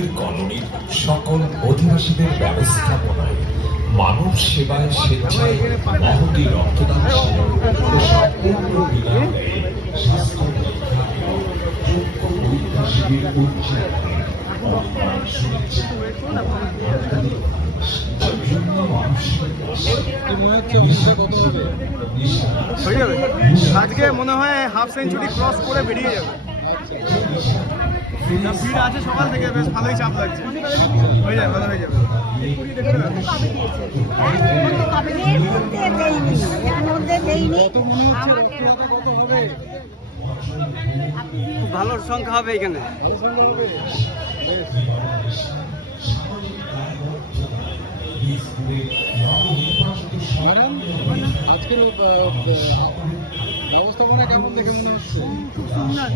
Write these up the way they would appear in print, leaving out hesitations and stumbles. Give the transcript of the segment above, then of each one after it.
কুমির কলোনির সকল অধিবাসীদের ব্যবস্থাপনায় মানব সেবায় স্বেচ্ছায় মহতি রক্তদান শিবির ও সম্পূর্ণ বিনামূল্যে স্বাস্থ্য পরীক্ষা এবং যোগ্য পরীক্ষা শিবির উদযাপনে আজকে মনে হয় হাফ সেঞ্চুরি ক্রস করে বেরিয়ে যাবে। ভিড় আছে সকাল থেকে, বেশ ভালোই চাপ লাগছে। হয়ে যাবে, ভালো হয়ে যাবে। খুব ভালো সংখ্যা হবে এখানে। আজকের ব্যবস্থাপনা কেমন দেখে মনে হচ্ছে? খুব সুন্দর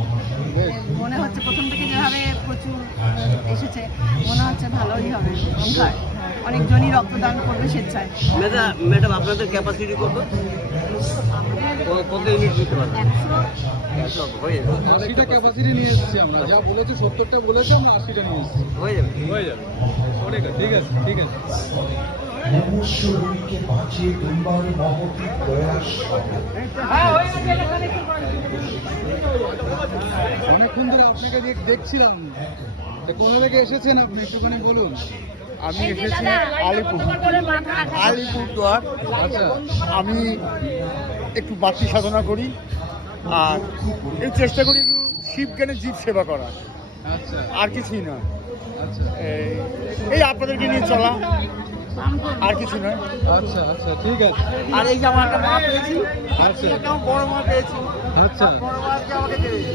মনে হচ্ছে, প্রথম থেকে যেভাবে প্রচুর এসেছে মনে হচ্ছে ভালোই হবে। সংখ্যায় অনেকজনই রক্তদান করবে স্বেচ্ছায়। ম্যাডাম আপনাদের ক্যাপাসিটি কত? কত ইউনিট দিতে পারবেন? 80টা ক্যাপাসিটি নিয়ে এসেছি আমরা, যা বলেছি 70টা বলেছি, আমরা 80টা নিয়ে এসেছি। হয়ে যাবে। ঠিক আছে। মুমূর্ষুকে বাঁচিয়ে তুলবার মহতি প্রয়াস অনেকক্ষণ ধরে আপনাকে দেখছিলাম, কোথা থেকে এসেছেন আপনি একটুখানি বলুন। আমি এসেছি আলিপুরদুয়ার। আচ্ছা, আমি একটু বাড়তি সাধনা করি আর এই চেষ্টা করি একটু শিবজ্ঞানে জীব সেবা করা, আচ্ছা, আর কিছুই না। আচ্ছা, এই আপনাদেরকে নিয়ে চলা, আর কিছু নয়। আচ্ছা, ঠিক আছে। আর এই যে আমার একটা মা পেয়েছি, আচ্ছা, এটাও বড় মা পেয়েছি। আচ্ছা, বড় মা আজকে আমাকে পেয়েছি।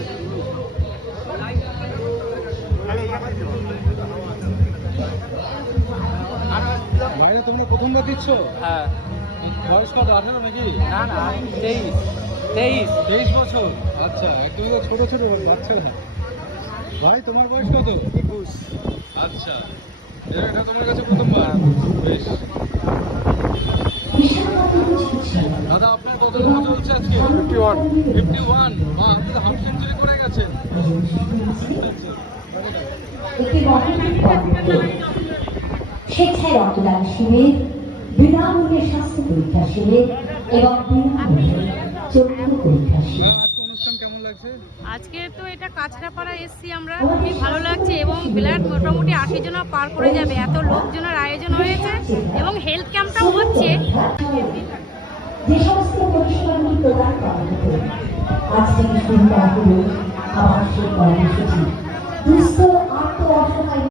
ভাইরা তোমরা প্রথমবার দিচ্ছ? হ্যাঁ। বয়স কত, 18 নাকি? না 23 বছর। আচ্ছা, একদম ছোট বাচ্চারা। ভাই তোমার বয়স কত? 21। আচ্ছা, এটা তোমার কাছে প্রথমবার? বেশ। দাদা আপনার কত বছর হচ্ছে আজকে? 51। মা, আপনি তো হাফ সেঞ্চুরি করে গেছেন। স্বেচ্ছায় রক্তদান শিবির, বিনামূল্যে স্বাস্থ্য পরীক্ষা শিবির এবং বিনামূল্যে চক্ষু পরীক্ষা শিবির। আজকে অনুষ্ঠান কেমন লাগছে? আজকে তো এটা কাছড়াপাড়া এসছি আমরা, খুবই ভালো লাগছে এবং ব্লাড মোটামুটি 80 জন পার করে যাবে, এত লোকজনের আয়োজন হয়েছে এবং হেলথ ক্যাম্পটাও হচ্ছে। যে সমস্ত পরিষেবাগুলি প্রদান করা হতো, আজ থেকে শুরু করা হলো আবার সেই কর্মসূচি। দুস্থ আত্ম অসহায়